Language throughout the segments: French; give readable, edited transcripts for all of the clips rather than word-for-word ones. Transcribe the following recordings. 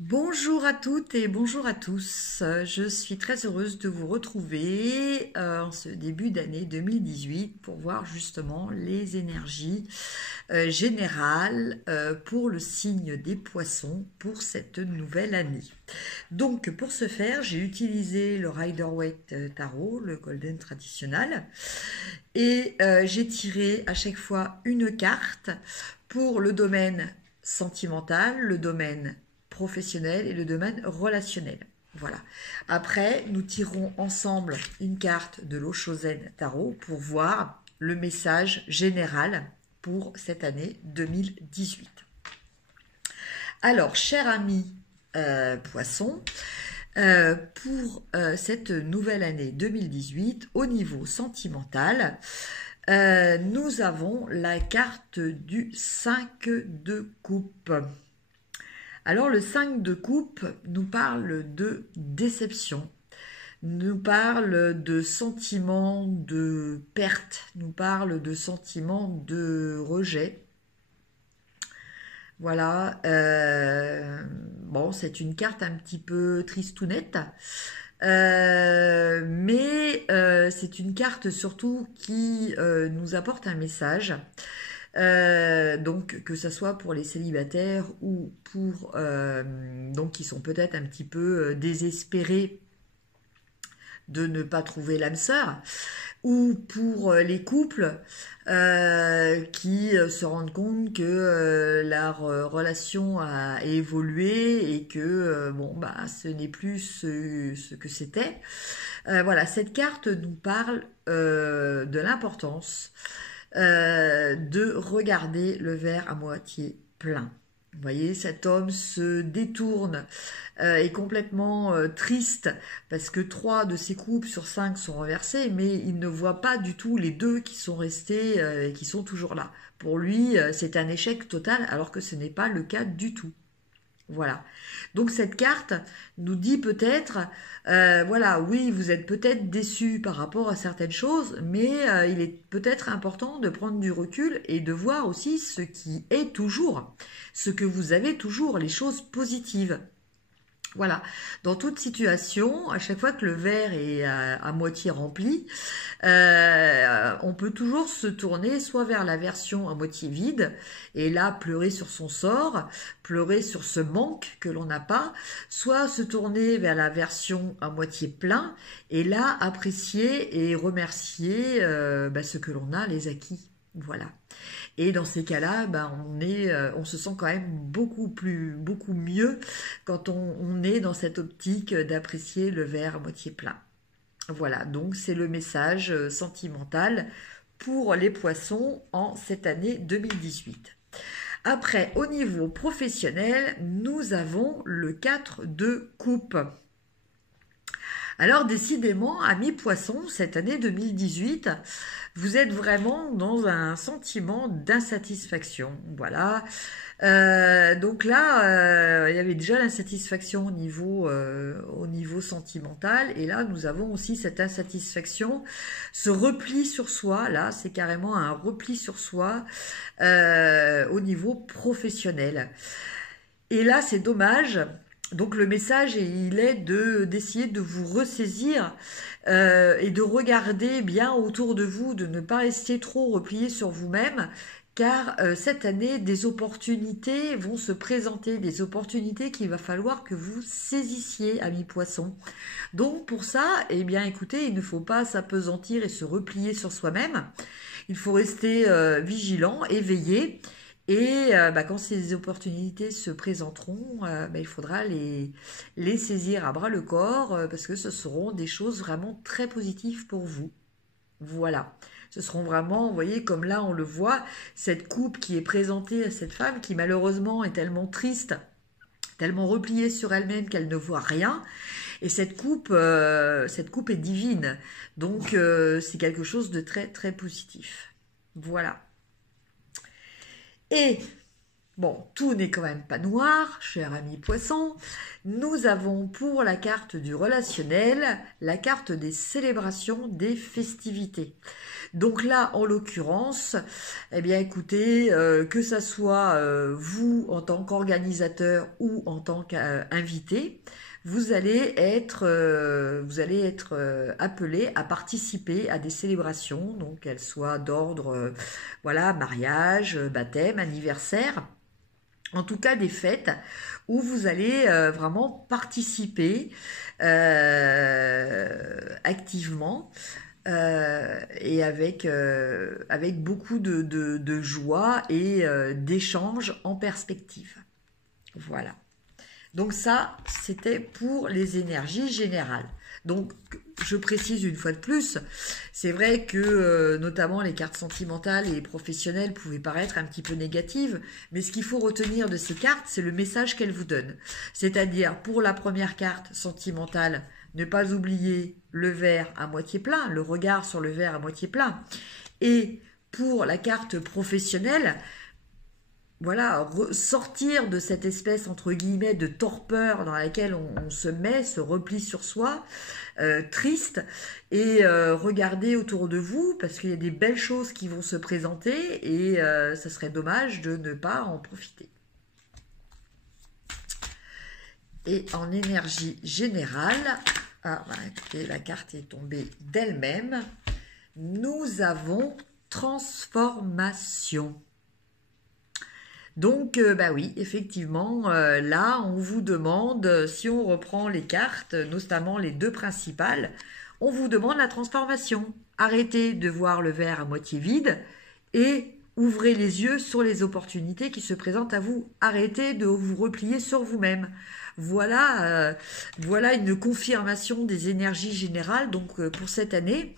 Bonjour à toutes et bonjour à tous. Je suis très heureuse de vous retrouver en ce début d'année 2018 pour voir justement les énergies générales pour le signe des poissons pour cette nouvelle année. Donc pour ce faire, j'ai utilisé le Rider-Waite Tarot, le Golden traditionnel, et j'ai tiré à chaque fois une carte pour le domaine sentimental, le domaine professionnel et le domaine relationnel. Voilà. Après, nous tirerons ensemble une carte de l'Oshozen Tarot pour voir le message général pour cette année 2018. Alors, cher ami poisson, pour cette nouvelle année 2018, au niveau sentimental, nous avons la carte du 5 de coupe. Alors le 5 de coupe nous parle de déception, nous parle de sentiments de perte, nous parle de sentiments de rejet. Voilà, bon, c'est une carte un petit peu tristounette, mais c'est une carte surtout qui nous apporte un message. Donc que ça soit pour les célibataires ou pour donc qui sont peut-être un petit peu désespérés de ne pas trouver l'âme sœur, ou pour les couples qui se rendent compte que leur relation a évolué et que bon bah ce n'est plus ce que c'était. Voilà, cette carte nous parle de l'importance de regarder le verre à moitié plein. Vous voyez, cet homme se détourne, est complètement triste parce que 3 de ses coupes sur 5 sont renversées, mais il ne voit pas du tout les 2 qui sont restés et qui sont toujours là. Pour lui, c'est un échec total alors que ce n'est pas le cas du tout. Voilà. Donc cette carte nous dit peut-être, voilà, oui, vous êtes peut-être déçu par rapport à certaines choses, mais il est peut-être important de prendre du recul et de voir aussi ce qui est toujours, ce que vous avez toujours, les choses positives. Voilà. Dans toute situation, à chaque fois que le verre est à moitié rempli, on peut toujours se tourner soit vers la version à moitié vide, et là pleurer sur son sort, pleurer sur ce manque que l'on n'a pas, soit se tourner vers la version à moitié plein, et là apprécier et remercier ce que l'on a, les acquis. Voilà. Et dans ces cas-là, on se sent quand même beaucoup mieux quand on est dans cette optique d'apprécier le verre à moitié plein. Voilà, donc c'est le message sentimental pour les poissons en cette année 2018. Après, au niveau professionnel, nous avons le 4 de coupe. Alors décidément, amis poissons, cette année 2018, vous êtes vraiment dans un sentiment d'insatisfaction. Voilà. Donc là, il y avait déjà l'insatisfaction au niveau sentimental, et là, nous avons aussi cette insatisfaction, ce repli sur soi. Là, c'est carrément un repli sur soi au niveau professionnel. Et là, c'est dommage. Donc le message, il est d'essayer de vous ressaisir et de regarder bien autour de vous, de ne pas rester trop replié sur vous-même, car cette année, des opportunités vont se présenter, des opportunités qu'il va falloir que vous saisissiez, amis poissons. Donc pour ça, eh bien écoutez, il ne faut pas s'apesantir et se replier sur soi-même. Il faut rester vigilant, éveillé. Et quand ces opportunités se présenteront, il faudra les saisir à bras le corps parce que ce seront des choses vraiment très positives pour vous. Voilà. Ce seront vraiment, vous voyez, comme là on le voit, cette coupe qui est présentée à cette femme qui malheureusement est tellement triste, tellement repliée sur elle-même qu'elle ne voit rien. Et cette coupe est divine. Donc c'est quelque chose de très très positif. Voilà. Et Bon, tout n'est quand même pas noir, cher ami poisson. Nous avons pour la carte du relationnel, la carte des célébrations, des festivités. Donc là, en l'occurrence, eh bien écoutez, que ça soit vous en tant qu'organisateur ou en tant qu'invité, vous allez être appelé à participer à des célébrations, donc qu'elles soient d'ordre, voilà, mariage, baptême, anniversaire. En tout cas, des fêtes où vous allez vraiment participer activement et avec beaucoup de joie et d'échanges en perspective. Voilà. Donc ça, c'était pour les énergies générales. Donc, je précise une fois de plus, c'est vrai que notamment les cartes sentimentales et professionnelles pouvaient paraître un petit peu négatives, mais ce qu'il faut retenir de ces cartes, c'est le message qu'elles vous donnent. C'est-à-dire, pour la première carte sentimentale, ne pas oublier le verre à moitié plein, le regard sur le verre à moitié plein. Et pour la carte professionnelle, voilà, sortir de cette espèce, entre guillemets, de torpeur dans laquelle on se met, se replie sur soi, triste, et regarder autour de vous, parce qu'il y a des belles choses qui vont se présenter, et ça serait dommage de ne pas en profiter. Et en énergie générale, écoutez, la carte est tombée d'elle-même, nous avons transformation. Donc, bah oui, effectivement, là, on vous demande, si on reprend les cartes, notamment les deux principales, on vous demande la transformation. Arrêtez de voir le verre à moitié vide et ouvrez les yeux sur les opportunités qui se présentent à vous. Arrêtez de vous replier sur vous-même. Voilà, voilà une confirmation des énergies générales donc pour cette année.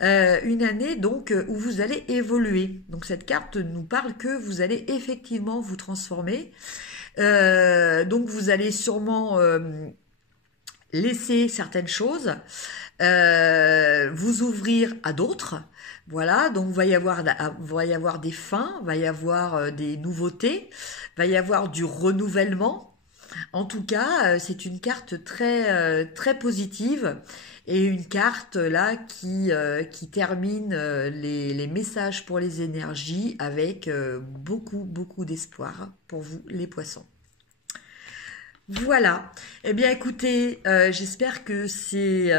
Une année donc où vous allez évoluer. Donc cette carte nous parle que vous allez effectivement vous transformer. Donc vous allez sûrement laisser certaines choses, vous ouvrir à d'autres. Voilà, donc va y avoir des fins, va y avoir des nouveautés, va y avoir du renouvellement. En tout cas, c'est une carte très positive et une carte là qui termine les messages pour les énergies avec beaucoup d'espoir pour vous les poissons. Voilà. Eh bien, écoutez, j'espère que ces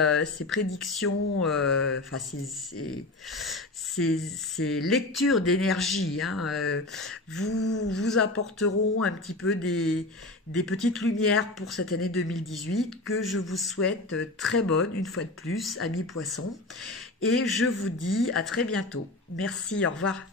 prédictions, enfin ces lectures d'énergie, hein, vous apporteront un petit peu des petites lumières pour cette année 2018 que je vous souhaite très bonne, une fois de plus, amis poissons. Et je vous dis à très bientôt. Merci, au revoir.